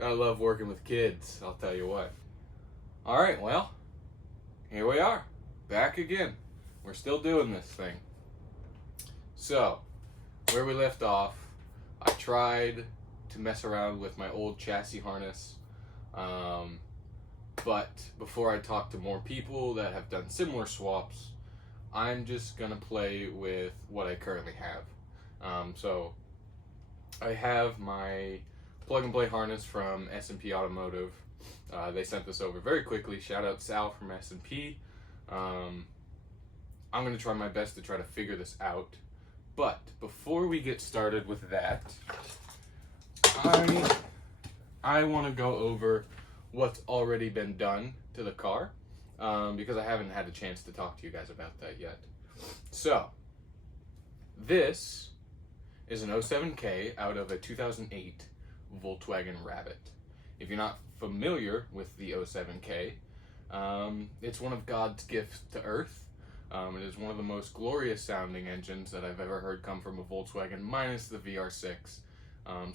I love working with kids, I'll tell you what. Alright, well, here we are. Back again. We're still doing this thing. So, where we left off, I tried to mess around with my old chassis harness. But before I talk to more people that have done similar swaps, I'm just going to play with what I currently have. So, I have my plug and play harness from S&P Automotive. They sent this over very quickly. Shout out Sal from S&P. I'm going to try my best to try to figure this out. But before we get started with that, I want to go over what's already been done to the car, because I haven't had a chance to talk to you guys about that yet. So, this is an 07K out of a 2008 Volkswagen Rabbit. If you're not familiar with the 07K, it's one of God's gifts to Earth. It is one of the most glorious sounding engines that I've ever heard come from a Volkswagen, minus the VR6.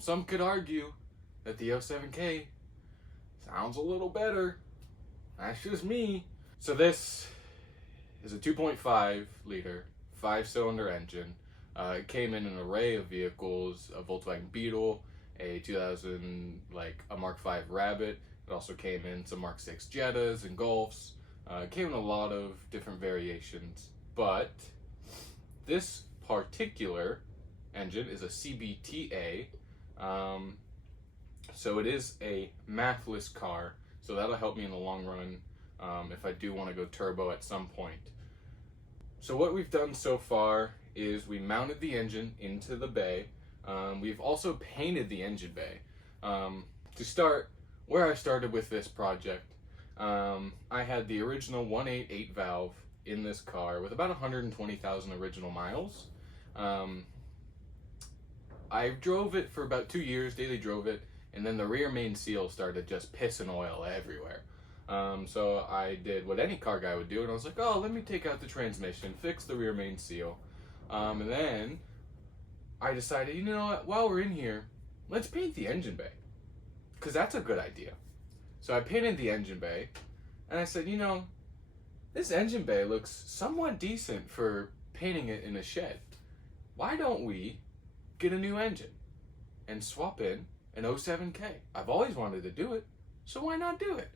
Some could argue that the 07K sounds a little better. That's just me. So this is a 2.5 liter, 5-cylinder engine. It came in an array of vehicles: a Volkswagen Beetle, a 2000, a Mark V Rabbit. It also came in some Mark VI Jettas and Golfs. It came in a lot of different variations, but this particular engine is a CBTA. So it is a mathless car, so that'll help me in the long run if I do want to go turbo at some point. So what we've done so far is we mounted the engine into the bay. We've also painted the engine bay. To start, where I started with this project, I had the original 1.8 valve in this car with about 120,000 original miles. I drove it for about 2 years, daily drove it, and then the rear main seal started just pissing oil everywhere. So I did what any car guy would do, and I was like, oh, let me take out the transmission, fix the rear main seal. And then I decided, you know what, while we're in here, let's paint the engine bay, because that's a good idea. So I painted the engine bay, and I said, you know, this engine bay looks somewhat decent for painting it in a shed. Why don't we get a new engine and swap in an 07K? I've always wanted to do it, so why not do it?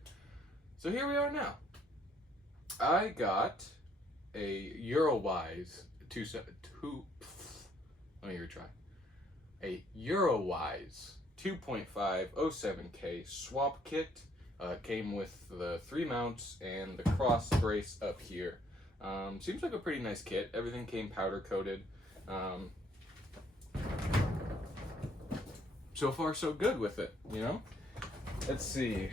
So here we are now. I got a Eurowise let me retry. A Eurowise 2.5 07K swap kit. Came with the 3 mounts and the cross brace up here. Seems like a pretty nice kit. Everything came powder coated. So far so good with it, you know? Let's see.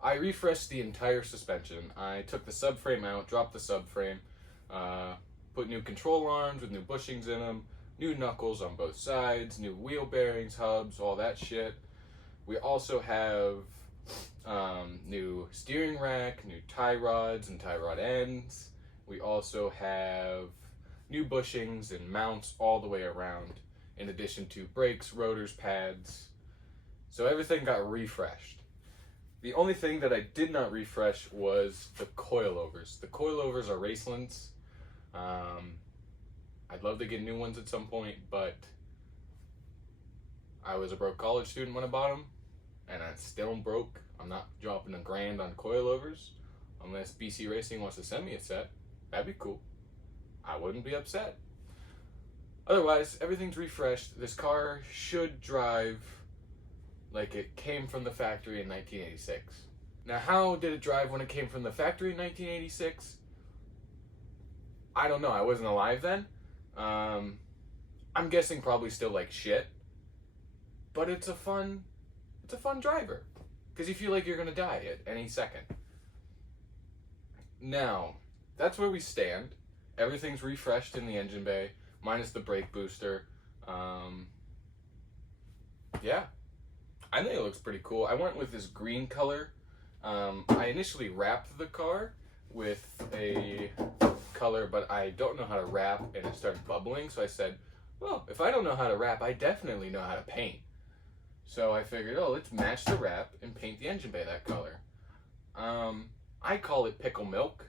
I refreshed the entire suspension. I took the subframe out, dropped the subframe, put new control arms with new bushings in them, new knuckles on both sides, new wheel bearings, hubs, all that shit. We also have new steering rack, new tie rods and tie rod ends. We also have new bushings and mounts all the way around, in addition to brakes, rotors, pads. So everything got refreshed. The only thing that I did not refresh was the coilovers. The coilovers are Racelands. I'd love to get new ones at some point, but I was a broke college student when I bought them, and I still broke. I'm not dropping $1,000 on coilovers unless BC Racing wants to send me a set. That'd be cool. I wouldn't be upset. Otherwise, everything's refreshed. This car should drive like it came from the factory in 1986. Now, how did it drive when it came from the factory in 1986? I don't know. I wasn't alive then. I'm guessing probably still like shit. But it's a fun driver, because you feel like you're gonna die at any second. Now, that's where we stand. Everything's refreshed in the engine bay, minus the brake booster. Yeah, I think it looks pretty cool. I went with this green color. I initially wrapped the car with a color, but I don't know how to wrap, and it started bubbling, so I said, well, if I don't know how to wrap, I definitely know how to paint. So I figured, oh, let's match the wrap and paint the engine bay that color. I call it pickle milk.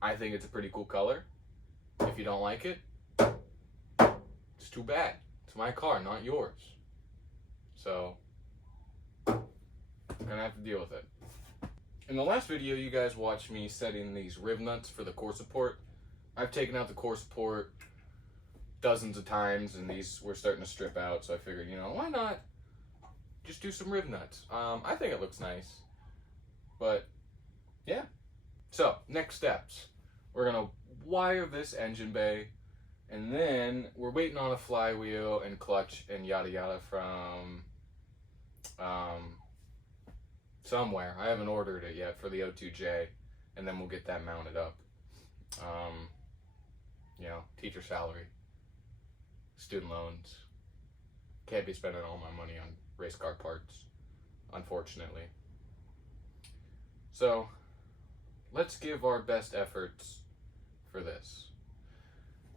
I think it's a pretty cool color. If you don't like it, it's too bad. It's my car, not yours. So, I'm gonna have to deal with it. In the last video, you guys watched me setting these rib nuts for the core support. I've taken out the core support dozens of times, and these were starting to strip out, so I figured, you know, why not just do some rib nuts? I think it looks nice, but yeah. So, next steps. We're gonna wire this engine bay, and then we're waiting on a flywheel and clutch and yada yada from somewhere. I haven't ordered it yet for the O2J, and then we'll get that mounted up. You know, teacher salary, student loans. Can't be spending all my money on race car parts, unfortunately. So, let's give our best efforts for this.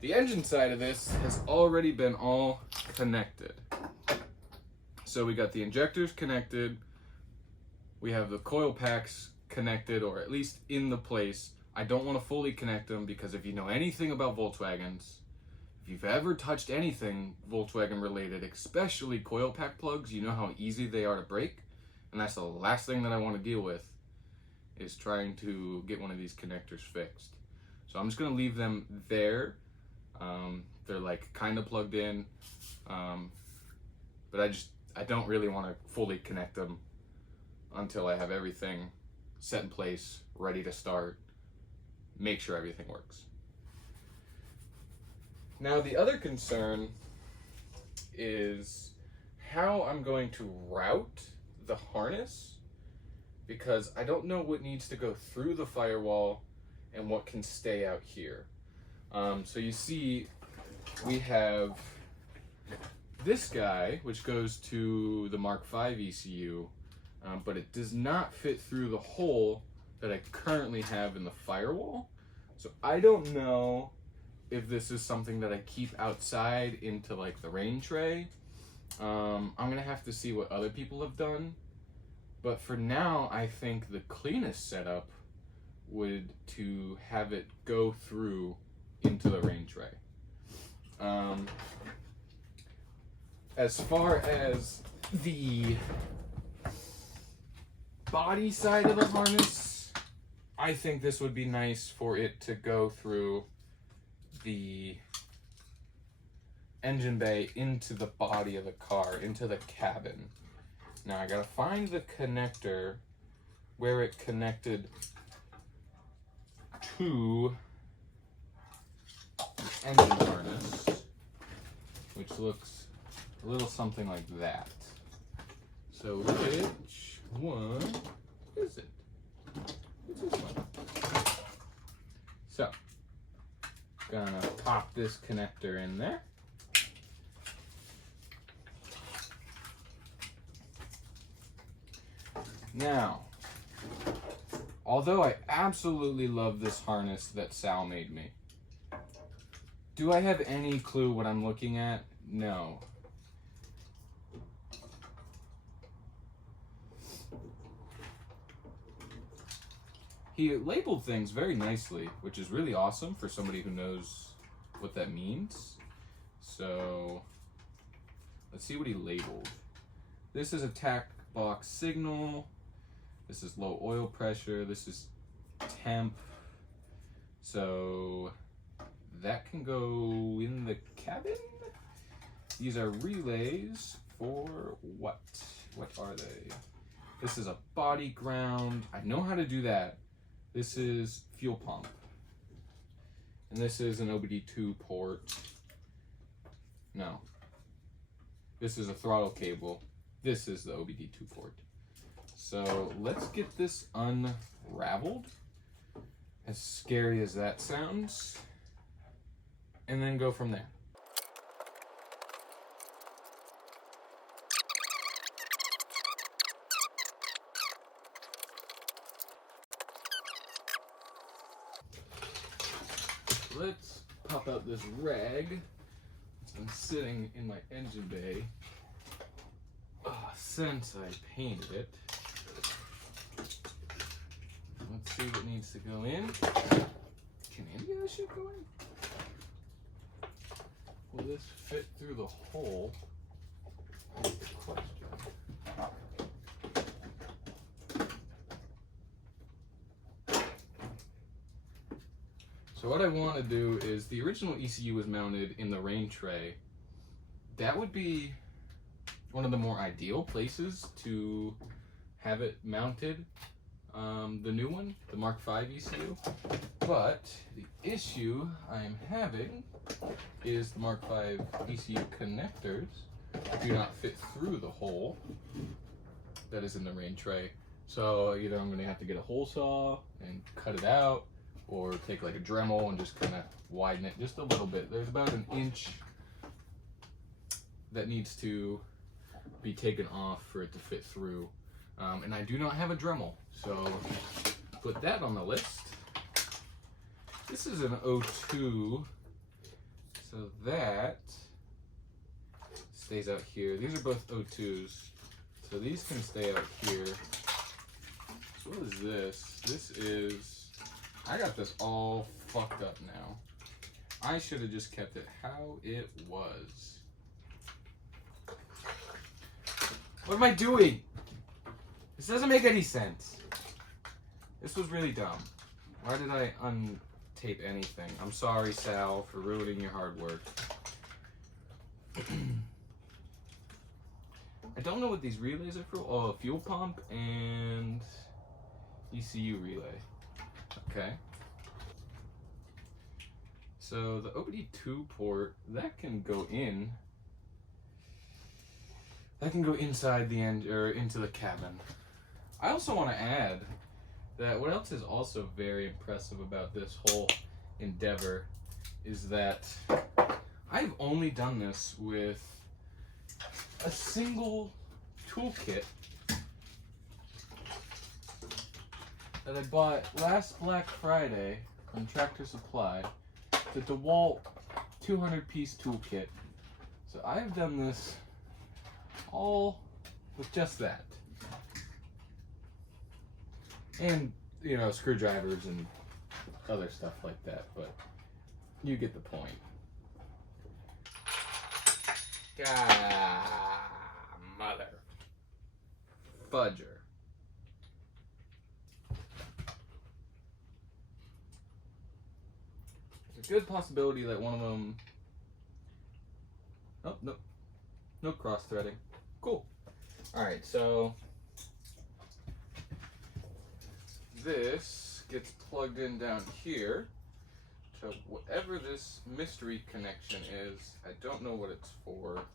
The engine side of this has already been all connected. So we got the injectors connected, we have the coil packs connected, or at least in the place. I don't want to fully connect them because if you know anything about Volkswagens, if you've ever touched anything Volkswagen related, especially coil pack plugs, you know how easy they are to break, and that's the last thing that I want to deal with, is trying to get one of these connectors fixed. So I'm just going to leave them there. They're like kind of plugged in, but I don't really want to fully connect them until I have everything set in place, ready to start, make sure everything works. Now the other concern is how I'm going to route the harness, because I don't know what needs to go through the firewall and what can stay out here. So you see, we have this guy, which goes to the Mark 5 ECU, but it does not fit through the hole that I currently have in the firewall. So I don't know if this is something that I keep outside into like the rain tray. I'm gonna have to see what other people have done. But for now, I think the cleanest setup would to have it go through into the rain tray. As far as the body side of the harness, I think this would be nice for it to go through the engine bay into the body of the car, into the cabin. Now I gotta find the connector where it connected to the engine harness, which looks a little something like that. So which one is it? It's this one. So, gonna pop this connector in there. Now, although I absolutely love this harness that Sal made me, do I have any clue what I'm looking at? No. He labeled things very nicely, which is really awesome for somebody who knows what that means. So, let's see what he labeled. This is a tack box signal. This is low oil pressure. This is temp. So that can go in the cabin. These are relays for what? What are they? This is a body ground. I know how to do that. This is fuel pump. And this is an OBD2 port. No. This is a throttle cable. This is the OBD2 port. So let's get this unraveled, as scary as that sounds, and then go from there. Let's pop out this rag that's been sitting in my engine bay since I painted it, let's see what needs to go in. Can any of this shit go in? Will this fit through the hole? Is the question. So what I want to do is, the original ECU was mounted in the rain tray. That would be one of the more ideal places to have it mounted. The new one, the Mark V ECU. But the issue I'm having is the Mark V ECU connectors do not fit through the hole that is in the rain tray. So either I'm going to have to get a hole saw and cut it out, or take like a Dremel and just kind of widen it just a little bit. There's about an inch that needs to be taken off for it to fit through. And I do not have a Dremel, so put that on the list. This is an 02, so that stays out here. These are both 02s, so these can stay out here. So what is this? This is, I got this all fucked up now. I should have just kept it how it was. What am I doing? This doesn't make any sense. This was really dumb. Why did I untape anything? I'm sorry, Sal, for ruining your hard work. I don't know what these relays are for. Oh, a fuel pump and ECU relay. Okay. So the OBD2 port, that can go in. That can go inside the end, or into the cabin. I also want to add that what else is also very impressive about this whole endeavor is that I've only done this with a single toolkit that I bought last Black Friday from Tractor Supply, the DeWalt 200-piece toolkit. So I've done this all with just that. And, you know, screwdrivers and other stuff like that, but you get the point. Mother fudger. There's a good possibility that one of them... Oh, no. No cross-threading. Cool. Alright, so this gets plugged in down here to whatever this mystery connection is. I don't know what it's for. What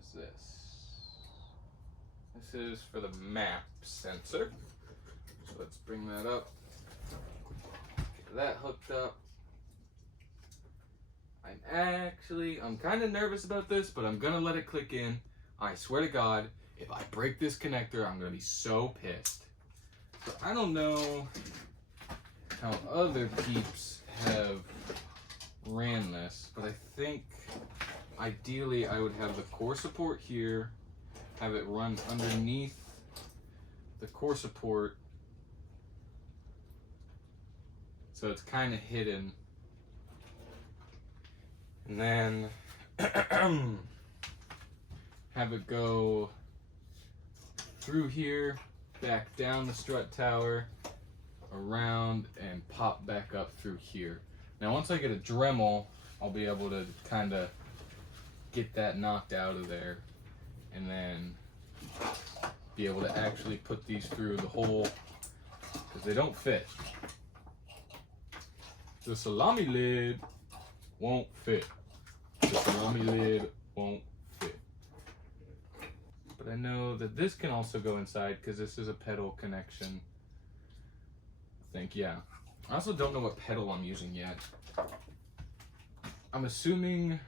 is this? This is for the map sensor. So let's bring that up. Get that hooked up. I'm kind of nervous about this, but I'm gonna let it click in. I swear to God, if I break this connector, I'm gonna be so pissed. So I don't know how other peeps have ran this, but I think ideally I would have the core support here, have it run underneath the core support, so it's kind of hidden. And then have it go through here, back down the strut tower, around, and pop back up through here. Now once I get a Dremel, I'll be able to kind of get that knocked out of there, and then be able to actually put these through the hole, because they don't fit. The salami lid won't fit. The salami lid won't fit. But I know that this can also go inside because this is a pedal connection. I think, yeah. I also don't know what pedal I'm using yet. I'm assuming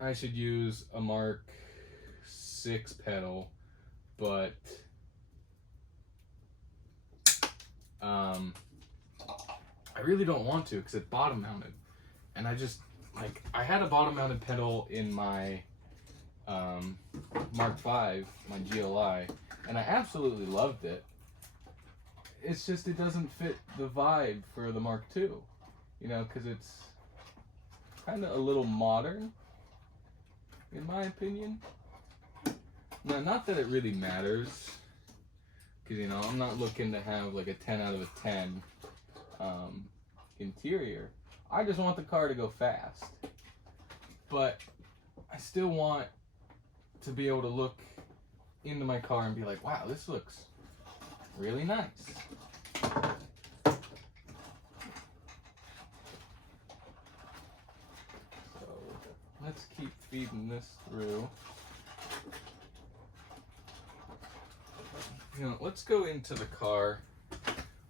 I should use a Mark 6 pedal, but I really don't want to because it's bottom mounted. And I just, like, I had a bottom mounted pedal in my Mark 5, my GLI, and I absolutely loved it. It's just it doesn't fit the vibe for the Mark 2, you know, because it's kind of a little modern, in my opinion. Now, not that it really matters, because, you know, I'm not looking to have like a 10 out of a 10 interior. I just want the car to go fast. But I still want to be able to look into my car and be like, wow, this looks really nice. So let's keep feeding this through. You know, let's go into the car.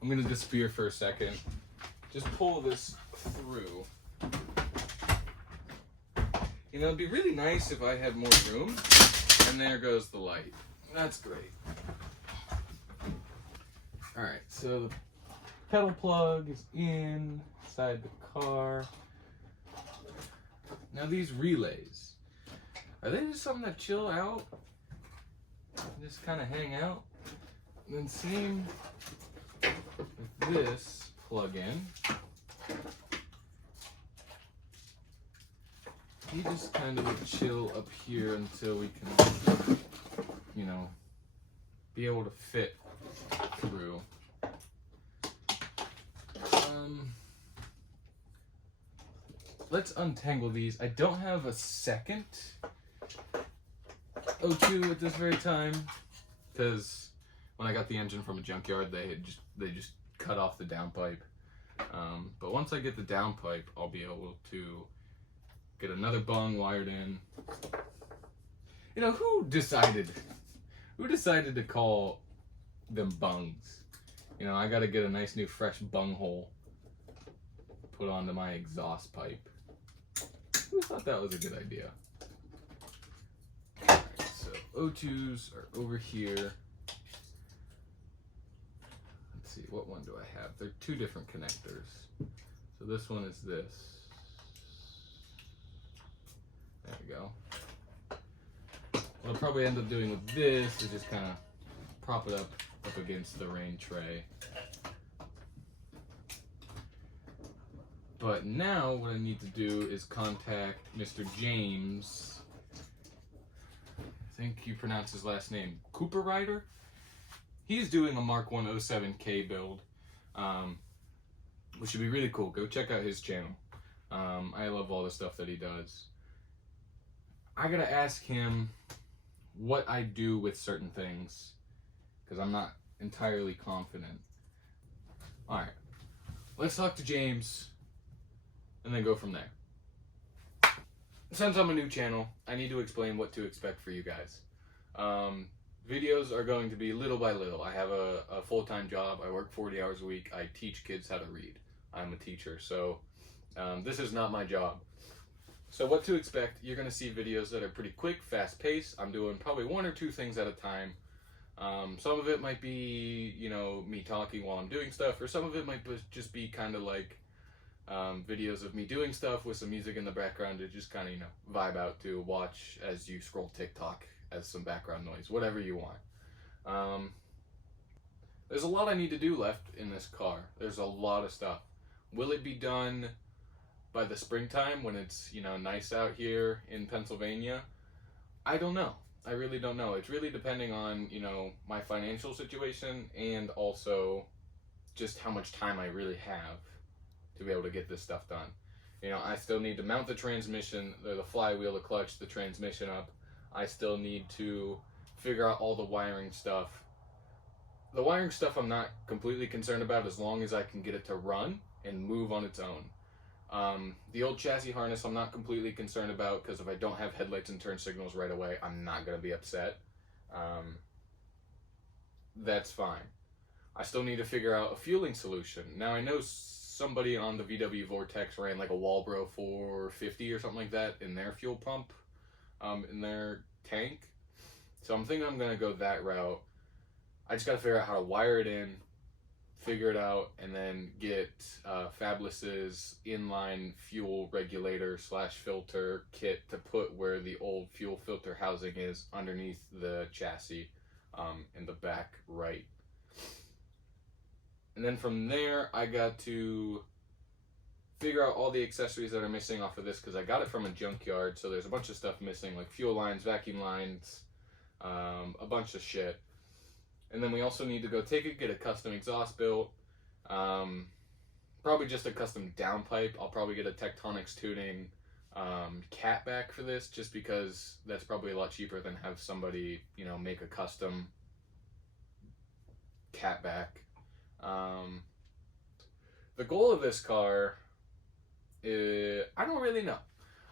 I'm gonna disappear for a second. Just pull this through. You know, it'd be really nice if I had more room. And there goes the light. That's great. Alright, so the pedal plug is inside the car. Now these relays, are they just something that chill out? Just kind of hang out? And then same with this plug-in. You just kind of chill up here until we can, you know, be able to fit through. Let's untangle these. I don't have a second O2 at this very time, because when I got the engine from a junkyard, they just cut off the downpipe. But once I get the downpipe, I'll be able to get another bung wired in. You know, who decided to call them bungs? You know, I gotta get a nice new fresh bung hole put onto my exhaust pipe. Who thought that was a good idea? Alright, so O2s are over here. Let's see, what one do I have? They're two different connectors. So this one is this. There we go. What I'll probably end up doing with this is just kind of prop it up against the rain tray. But now what I need to do is contact Mr. James. I think you pronounce his last name Cooper Rider. He's doing a Mark 1 07K build, which should be really cool. Go check out his channel. I love all the stuff that he does. I gotta ask him what I do with certain things, because I'm not entirely confident. Alright, let's talk to James and then go from there. Since I'm a new channel, I need to explain what to expect for you guys. Videos are going to be little by little. I have a full-time job. I work 40 hours a week. I teach kids how to read. I'm a teacher, so this is not my job. So what to expect, you're going to see videos that are pretty quick, fast-paced. I'm doing probably one or two things at a time. Some of it might be, you know, me talking while I'm doing stuff, or some of it might just be kind of like videos of me doing stuff with some music in the background to just kind of, you know, vibe out to, watch as you scroll TikTok as some background noise, whatever you want. There's a lot I need to do left in this car. There's a lot of stuff. Will it be done by the springtime when it's, you know, nice out here in Pennsylvania? I don't know. I really don't know. It's really depending on, you know, my financial situation and also just how much time I really have to be able to get this stuff done. You know, I still need to mount the transmission, the flywheel, the clutch, the transmission up. I still need to figure out all the wiring stuff. The wiring stuff I'm not completely concerned about as long as I can get it to run and move on its own. The old chassis harness I'm not completely concerned about, because if I don't have headlights and turn signals right away, I'm not going to be upset. That's fine. I still need to figure out a fueling solution. Now, I know somebody on the VW Vortex ran like a Walbro 450 or something like that in their fuel pump, in their tank. So I'm thinking I'm going to go that route. I just got to figure out how to wire it in, figure it out, and then get Fabulous' inline fuel regulator / filter kit to put where the old fuel filter housing is underneath the chassis in the back right. And then from there, I got to figure out all the accessories that are missing off of this, because I got it from a junkyard, so there's a bunch of stuff missing, like fuel lines, vacuum lines, a bunch of shit. And then we also need to go take it, get a custom exhaust built, probably just a custom downpipe. I'll probably get a Tectonics tuning catback for this, just because that's probably a lot cheaper than have somebody, you know, make a custom catback. The goal of this car is, I don't really know.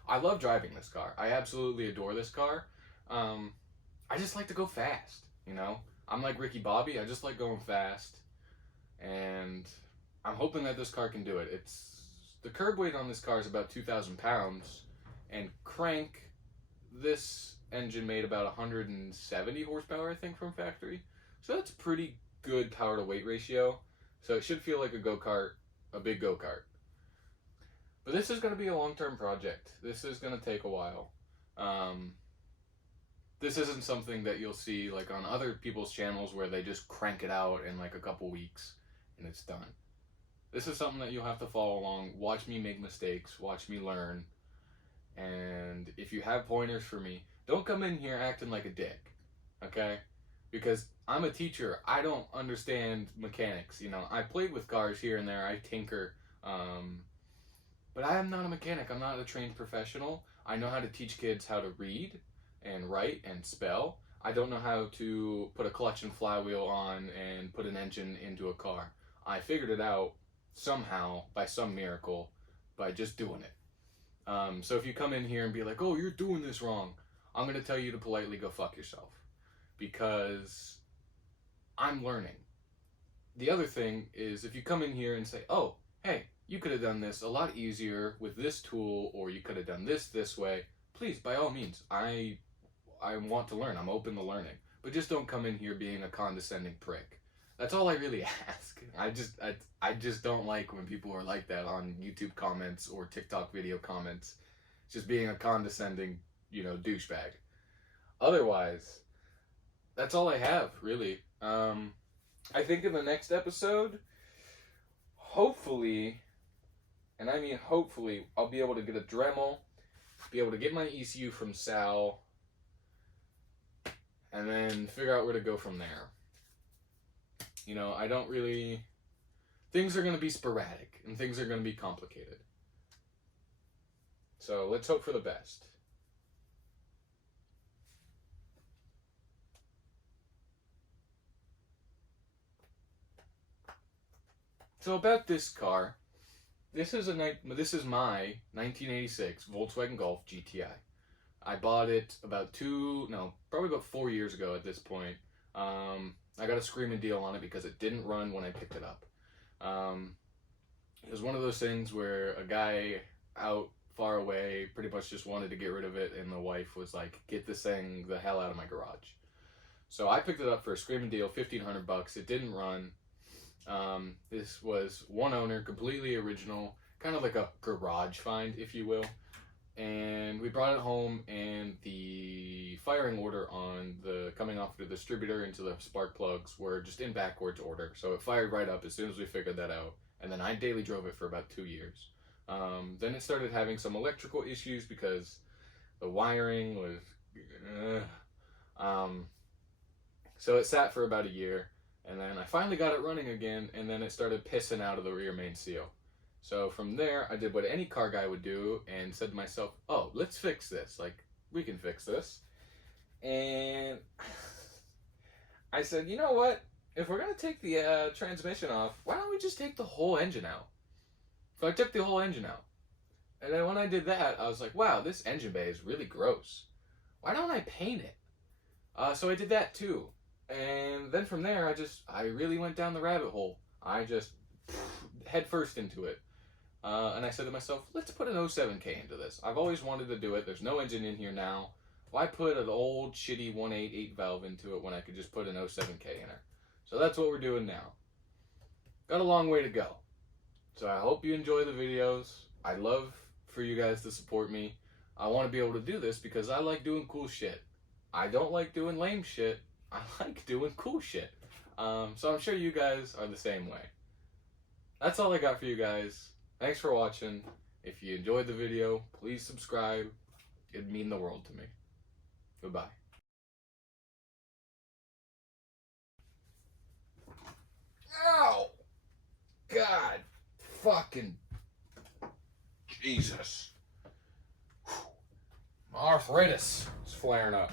I love driving this car. I absolutely adore this car. I just like to go fast, you know? I'm like Ricky Bobby. I just like going fast. And I'm hoping that this car can do it. The curb weight on this car is about 2,000 pounds. And crank, this engine made about 170 horsepower, I think, from factory. So that's pretty good power to weight ratio. So it should feel like a go-kart, a big go-kart. But this is going to be a long-term project. This is going to take a while. This isn't something that you'll see like on other people's channels where they just crank it out in like a couple weeks and it's done. This is something that you'll have to follow along, watch me make mistakes, watch me learn. And if you have pointers for me, don't come in here acting like a dick, okay? Because I'm a teacher. I don't understand mechanics. You know, I played with cars here and there. I tinker. But I am not a mechanic. I'm not a trained professional. I know how to teach kids how to read and write and spell. I don't know how to put a clutch and flywheel on and put an engine into a car. I figured it out somehow, by some miracle, by just doing it. So if you come in here and be like, oh, you're doing this wrong, I'm going to tell you to politely go fuck yourself. Because I'm learning. The other thing is, if you come in here and say, oh, hey, you could have done this a lot easier with this tool, or you could have done this way, please, by all means, I want to learn. I'm open to learning. But just don't come in here being a condescending prick. That's all I really ask. I just don't like when people are like that on YouTube comments or TikTok video comments. Just being a condescending, you know, douchebag. Otherwise, that's all I have, really. I think in the next episode, hopefully, and I mean hopefully, I'll be able to get a Dremel, be able to get my ECU from Sal, and then figure out where to go from there. You know, I don't really... Things are going to be sporadic, and things are going to be complicated. So, let's hope for the best. So, about this car, this is my 1986 Volkswagen Golf GTI. I bought it probably about 4 years ago at this point. I got a screaming deal on it because it didn't run when I picked it up. It was one of those things where a guy out far away pretty much just wanted to get rid of it, and the wife was like, get this thing the hell out of my garage. So I picked it up for a screaming deal, $1,500. It didn't run. This was one owner, completely original, kind of like a garage find, if you will. And we brought it home, and the firing order on the coming off the distributor into the spark plugs were just in backwards order. So it fired right up as soon as we figured that out. And then I daily drove it for about 2 years. Then it started having some electrical issues because the wiring was... So it sat for about a year. And then I finally got it running again, and then it started pissing out of the rear main seal. So from there, I did what any car guy would do and said to myself, oh, let's fix this. Like, we can fix this. And I said, you know what? If we're going to take the transmission off, why don't we just take the whole engine out? So I took the whole engine out. And then when I did that, I was like, wow, this engine bay is really gross. Why don't I paint it? So I did that too. And then from there, I really went down the rabbit hole. I just head first into it. And I said to myself, let's put an 07K into this. I've always wanted to do it. There's no engine in here now. Why put an old shitty 1.8 valve into it when I could just put an 07K in her? So that's what we're doing now. got a long way to go. So I hope you enjoy the videos. I'd love for you guys to support me. I want to be able to do this because I like doing cool shit. I don't like doing lame shit. I like doing cool shit. So I'm sure you guys are the same way. That's all I got for you guys. Thanks for watching. If you enjoyed the video, please subscribe. It'd mean the world to me. Goodbye. Ow! God. Fucking Jesus. My arthritis is flaring up.